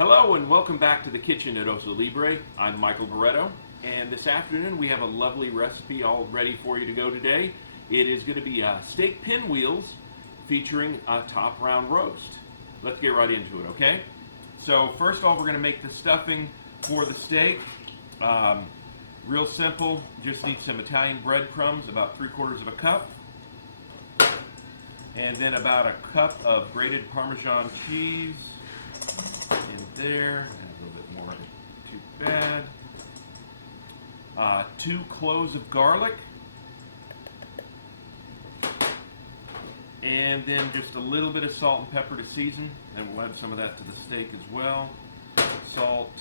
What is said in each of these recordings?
Hello and welcome back to the kitchen at Oso Libre. I'm Michael Barreto, and this afternoon we have a lovely recipe all ready for you to go today. It is going to be steak pinwheels featuring a top round roast. Let's get right into it, okay? So first of all, we're going to make the stuffing for the steak. Real simple, just need some Italian breadcrumbs, about 3/4 of a cup. And then about a cup of grated Parmesan cheese in there. A little bit more, too bad. 2 cloves of garlic. And then just a little bit of salt and pepper to season. And we'll add some of that to the steak as well. Salt,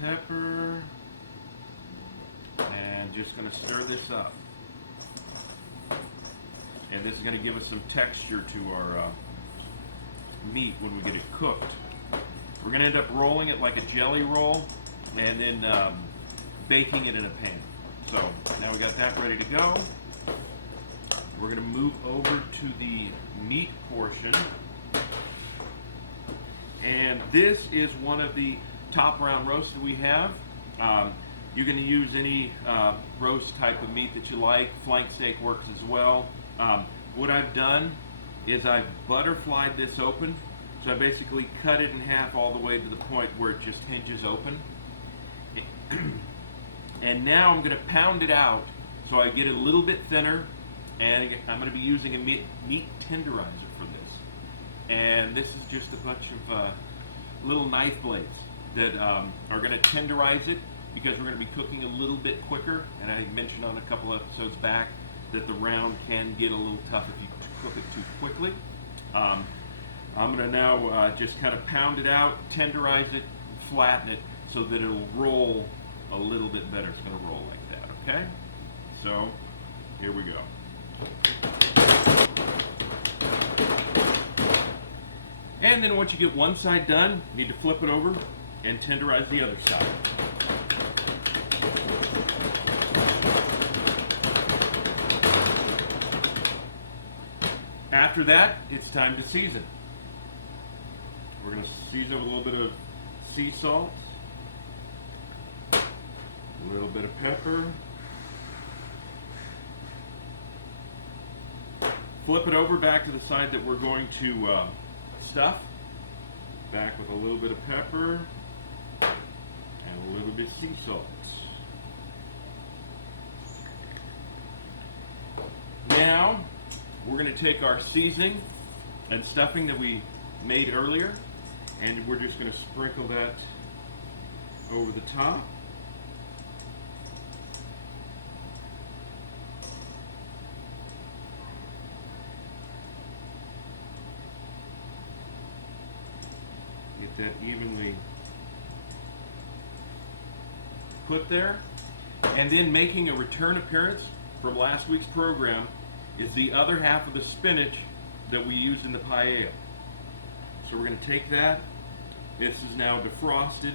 pepper, and just going to stir this up. And this is going to give us some texture to our meat when we get it cooked. We're going to end up rolling it like a jelly roll and then baking it in a pan. So now we got that ready to go. We're going to move over to the meat portion. And this is one of the top round roasts that we have. You're going to use any roast type of meat that you like. Flank steak works as well. What I've done is I've butterflied this open. So I basically cut it in half all the way to the point where it just hinges open. And now I'm going to pound it out so I get it a little bit thinner. And I'm going to be using a meat tenderizer for this. And this is just a bunch of little knife blades that are going to tenderize it because we're going to be cooking a little bit quicker. And I mentioned on a couple episodes back that the round can get a little tough if you cook it too quickly. I'm going to now just kind of pound it out, tenderize it, flatten it so that it'll roll a little bit better. It's going to roll like that, okay? So, here we go. And then once you get one side done, you need to flip it over and tenderize the other side. After that, it's time to season. We're going to season with a little bit of sea salt, a little bit of pepper. Flip it over back to the side that we're going to stuff. Back with a little bit of pepper and a little bit of sea salt. Now, we're going to take our seasoning and stuffing that we made earlier, and we're just going to sprinkle that over the top. Get that evenly put there. And then making a return appearance from last week's program is the other half of the spinach that we used in the paella. So we're going to take that. This is now defrosted.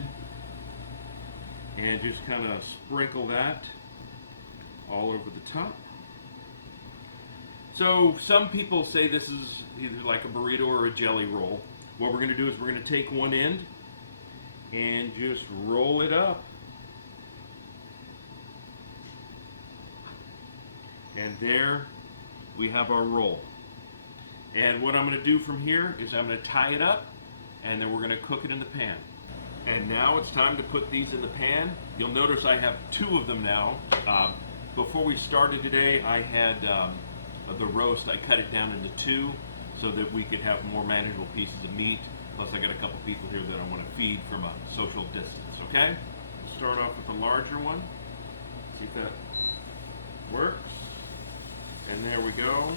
And just kind of sprinkle that all over the top. So some people say this is either like a burrito or a jelly roll. What we're going to do is we're going to take one end and just roll it up. And there we have our roll. And what I'm going to do from here is I'm going to tie it up and then we're going to cook it in the pan. And now it's time to put these in the pan. You'll notice I have 2 of them now. Before we started today, I had the roast. I cut it down into 2 so that we could have more manageable pieces of meat. Plus I got a couple people here that I want to feed from a social distance, okay? We'll start off with the larger one. See if that works. And there we go.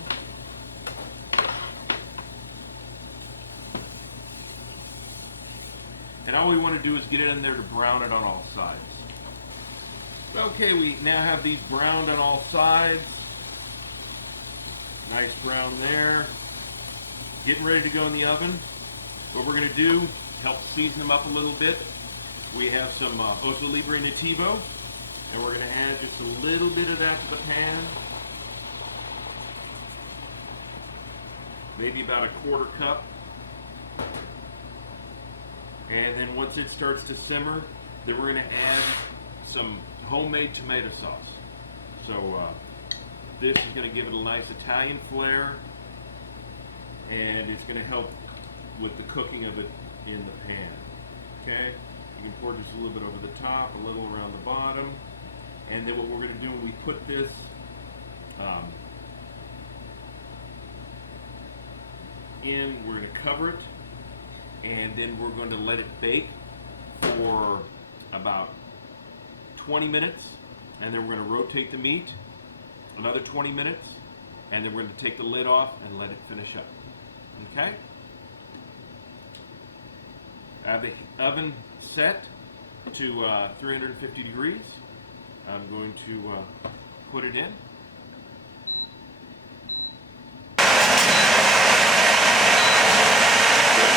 And all we want to do is get it in there to brown it on all sides. Okay, we now have these browned on all sides. Nice brown there. Getting ready to go in the oven. What we're going to do, help season them up a little bit. We have some Oso Libre Nativo, and we're going to add just a little bit of that to the pan. Maybe about a 1/4 cup. And then once it starts to simmer, then we're going to add some homemade tomato sauce. So this is going to give it a nice Italian flair, and it's going to help with the cooking of it in the pan. Okay, you can pour just a little bit over the top, a little around the bottom, and then what we're going to do when we put this in, we're going to cover it, and then we're going to let it bake for about 20 minutes, and then we're going to rotate the meat another 20 minutes, and then we're going to take the lid off and let it finish up. Okay? I have the oven set to 350 degrees. I'm going to put it in.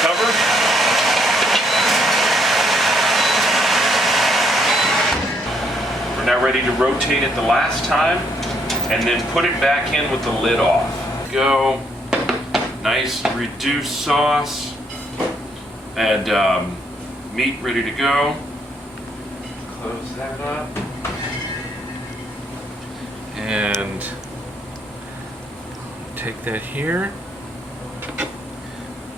Cover. We're now ready to rotate it the last time and then put it back in with the lid off. Go. Nice reduced sauce. And meat ready to go. Close that up. And take that here.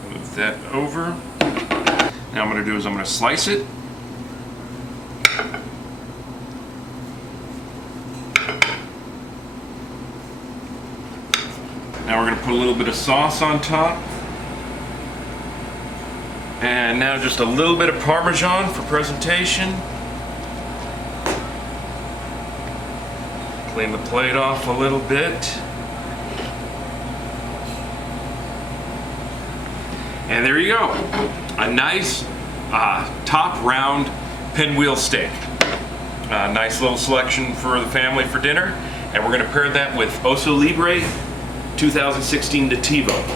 Move that over. Now what I'm going to do is I'm going to slice it. Now we're going to put a little bit of sauce on top. And now just a little bit of Parmesan for presentation. Clean the plate off a little bit. And there you go. A nice top round pinwheel steak. Nice little selection for the family for dinner. And we're going to pair that with Oso Libre 2016 Nativo.